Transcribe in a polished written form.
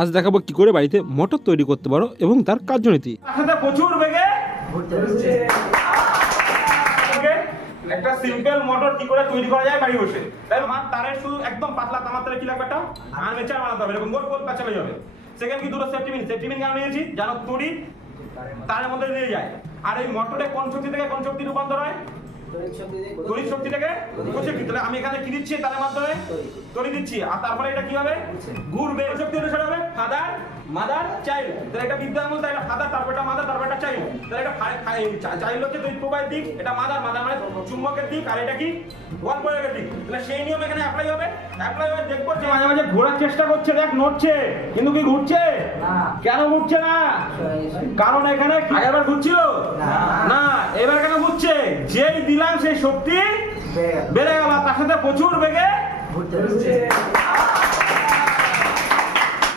আজ দেখাবো কি করে বাড়িতে মোটর তৈরি করতে পারো এবং তার কার্যনীতি। আসলে প্রচুর বেগে একটা সিম্পল মোটর কি করে তৈরি করা যায় বাড়ি বসে। তাই আমার তারের শুধু একদম পাতলা তামার তারে কি লাগবে, একটা আর্মেচার বানাতে হবে, এরকম গোল গোল প্যাঁচা হয়ে যাবে। সেকেন্ড কি দুটো সেফটি পিন কেন নিয়েছি জানো? তড়ি তারের মধ্যে দিয়ে যায়। আর এই মোটরে কোন শক্তি থেকে কোন শক্তি রূপান্তর হয়? তড়িৎ শক্তি থেকে তড়িৎ শক্তি। তাহলে আমি এখানে কি দিচ্ছি? তারের মাধ্যমে তড়ি দিচ্ছি, আর তারপরে এটা কি হবে? ঘুরবে। শক্তি অনুসারে হবে ফাদার মাদার চাইল্ড। তাহলে এটা বিদ্যুৎ বলতে এটা ফাদার, তারপর এটা মাদার, তারপর এটা চাইল্ড। তাহলে এটা চাইল্ড হচ্ছে তড়িৎ প্রবাহের দিক, এটা মাদার মানে চুম্বকের দিক, আর এটা কি বল প্রয়োগের দিক। তাহলে সেই নিয়ম এখানে অ্যাপ্লাই হবে। দেখবো যে মাঝে মাঝে ঘোরার চেষ্টা করছে, দেখ নড়ছে, কিন্তু কি ঘুরছে? কেন ঘুরছে না? কারণ এখানে আগেরবার ঘুরছিল না, এবার কেন ঘুরছে? যেই দিলাম সেই শক্তি বেড়ে গেল, তার সাথে প্রচুর বেগে ঘুরতে